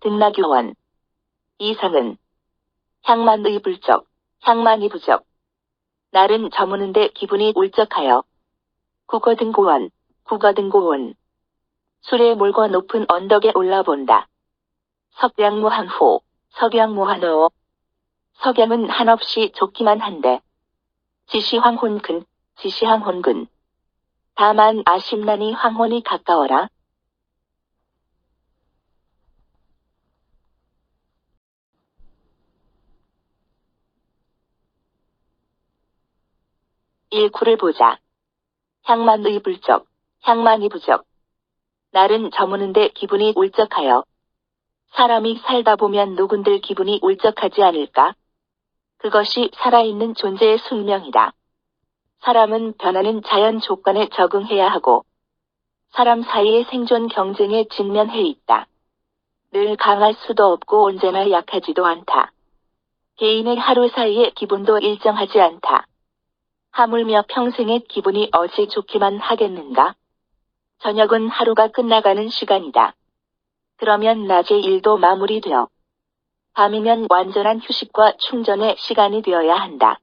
등락요원. 이상은 향만의 불적, 향만이 부적. 날은 저무는데 기분이 울적하여. 국어등고원, 국어등고원. 술에 몰고 높은 언덕에 올라본다. 석양무한호, 석양무한호. 석양은 한없이 좋기만 한데. 지시황혼근, 지시황혼근. 다만 아심나니 황혼이 가까워라. 일구를 보자. 향만의 불적, 향만이 부적. 날은 저무는데 기분이 울적하여. 사람이 살다 보면 누군들 기분이 울적하지 않을까? 그것이 살아있는 존재의 숙명이다. 사람은 변하는 자연 조건에 적응해야 하고 사람 사이의 생존 경쟁에 직면해 있다. 늘 강할 수도 없고 언제나 약하지도 않다. 개인의 하루 사이의 기분도 일정하지 않다. 하물며 평생의 기분이 어찌 좋기만 하겠는가? 저녁은 하루가 끝나가는 시간이다. 그러면 낮의 일도 마무리되어 밤이면 완전한 휴식과 충전의 시간이 되어야 한다.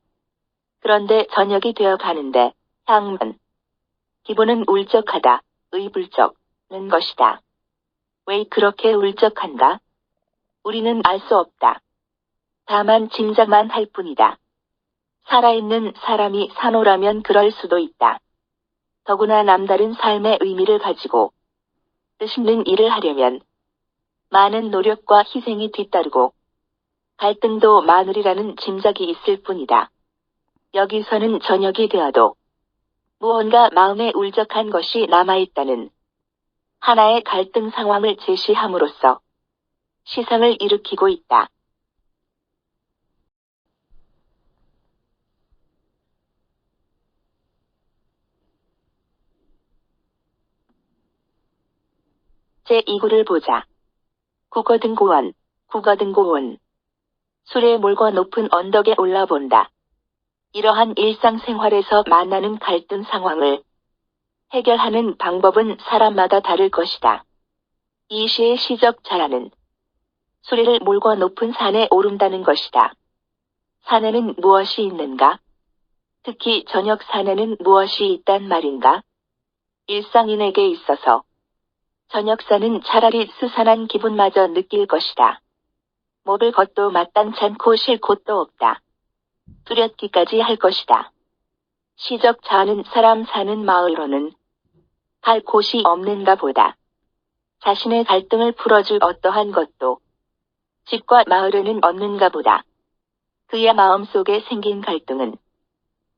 그런데 저녁이 되어 가는데 향만. 기분은 울적하다. 의불적는 것이다. 왜 그렇게 울적한가? 우리는 알 수 없다. 다만 짐작만 할 뿐이다. 살아있는 사람이 산호라면 그럴 수도 있다. 더구나 남다른 삶의 의미를 가지고 뜻있는 일을 하려면 많은 노력과 희생이 뒤따르고 갈등도 많으리라는 짐작이 있을 뿐이다. 여기서는 저녁이 되어도 무언가 마음에 울적한 것이 남아있다는 하나의 갈등 상황을 제시함으로써 시상을 일으키고 있다. 제2구를 보자. 국어등고원, 국어등고원. 술에 몰고 높은 언덕에 올라본다. 이러한 일상생활에서 만나는 갈등 상황을 해결하는 방법은 사람마다 다를 것이다. 이 시의 시적 자라는 수레를 몰고 높은 산에 오른다는 것이다. 산에는 무엇이 있는가? 특히 저녁 산에는 무엇이 있단 말인가? 일상인에게 있어서 저녁산은 차라리 스산한 기분마저 느낄 것이다. 먹을 것도 마땅찮고 쉴 곳도 없다. 뚜렷기까지 할 것이다. 시적 자는 사람 사는 마을로는 갈 곳이 없는가 보다. 자신의 갈등을 풀어줄 어떠한 것도 집과 마을에는 없는가 보다. 그의 마음속에 생긴 갈등은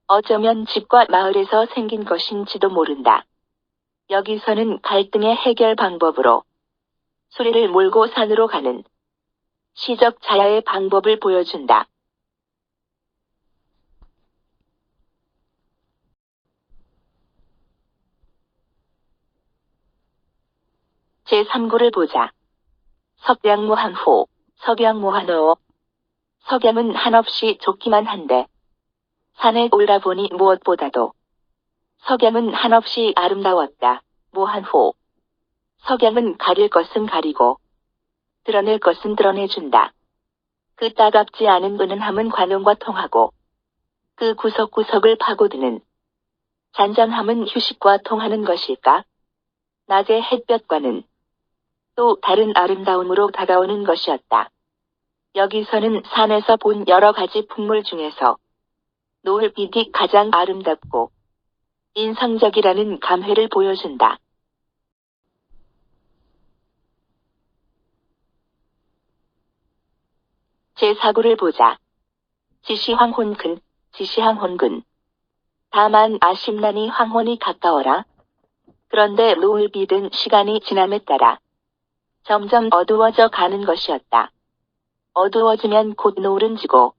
어쩌면 집과 마을에서 생긴 것인지도 모른다. 여기서는 갈등의 해결 방법으로 수레를 몰고 산으로 가는 시적 자야의 방법을 보여준다. 제3구를 보자. 석양무한호, 석양무한호. 석양은 한없이 좋기만 한데 산에 올라보니 무엇보다도 석양은 한없이 아름다웠다. 무한호. 석양은 가릴 것은 가리고 드러낼 것은 드러내준다. 그 따갑지 않은 은은함은 관용과 통하고 그 구석구석을 파고드는 잔잔함은 휴식과 통하는 것일까? 낮의 햇볕과는 또 다른 아름다움으로 다가오는 것이었다. 여기서는 산에서 본 여러 가지 풍물 중에서 노을빛이 가장 아름답고 인상적이라는 감회를 보여준다. 제4구를 보자. 지시황혼근, 지시황혼근. 다만 아심나니 황혼이 가까워라. 그런데 노을빛은 시간이 지남에 따라 점점 어두워져 가는 것이었다. 어두워지면 곧 노을은 지고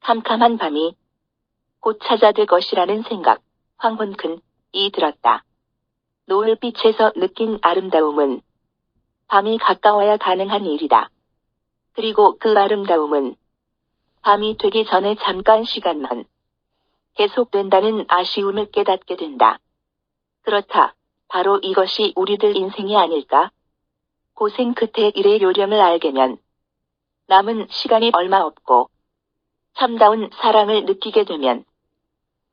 캄캄한 밤이 곧 찾아들 것이라는 생각, 황혼근이 들었다. 노을빛에서 느낀 아름다움은 밤이 가까워야 가능한 일이다. 그리고 그 아름다움은 밤이 되기 전에 잠깐 시간만 계속된다는 아쉬움을 깨닫게 된다. 그렇다. 바로 이것이 우리들 인생이 아닐까? 고생 끝에 일의 요령을 알게면 남은 시간이 얼마 없고 참다운 사랑을 느끼게 되면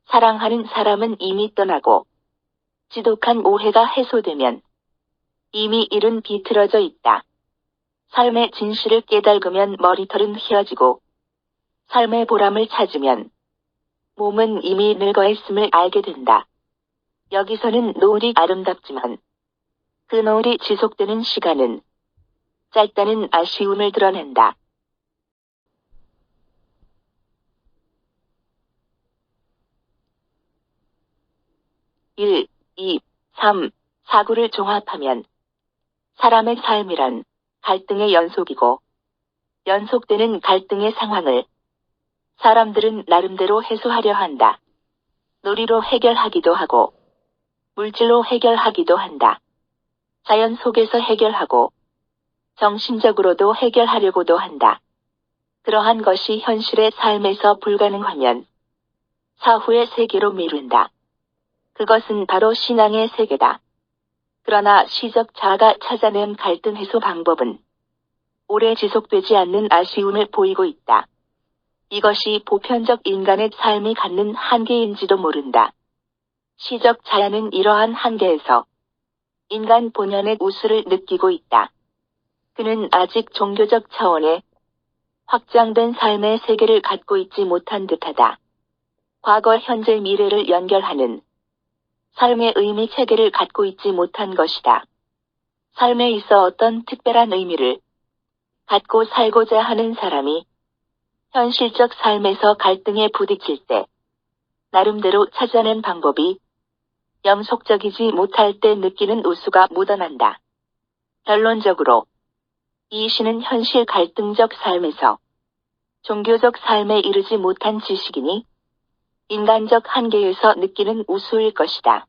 사랑하는 사람은 이미 떠나고 지독한 오해가 해소되면 이미 일은 비틀어져 있다. 삶의 진실을 깨달으면 머리털은 휘어지고 삶의 보람을 찾으면 몸은 이미 늙어있음을 알게 된다. 여기서는 노을이 아름답지만 그 노을이 지속되는 시간은 짧다는 아쉬움을 드러낸다. 1, 2, 3, 4구를 종합하면 사람의 삶이란 갈등의 연속이고 연속되는 갈등의 상황을 사람들은 나름대로 해소하려 한다. 놀이로 해결하기도 하고 물질로 해결하기도 한다. 자연 속에서 해결하고 정신적으로도 해결하려고도 한다. 그러한 것이 현실의 삶에서 불가능하면 사후의 세계로 미룬다. 그것은 바로 신앙의 세계다. 그러나 시적 자아가 찾아낸 갈등 해소 방법은 오래 지속되지 않는 아쉬움을 보이고 있다. 이것이 보편적 인간의 삶이 갖는 한계인지도 모른다. 시적 자아는 이러한 한계에서 인간 본연의 우수를 느끼고 있다. 그는 아직 종교적 차원의 확장된 삶의 세계를 갖고 있지 못한 듯하다. 과거, 현재, 미래를 연결하는 삶의 의미 체계를 갖고 있지 못한 것이다. 삶에 있어 어떤 특별한 의미를 갖고 살고자 하는 사람이 현실적 삶에서 갈등에 부딪힐 때 나름대로 찾아낸 방법이 영속적이지 못할 때 느끼는 우수가 묻어난다. 결론적으로 이 시는 현실 갈등적 삶에서 종교적 삶에 이르지 못한 지식인이 인간적 한계에서 느끼는 우수일 것이다.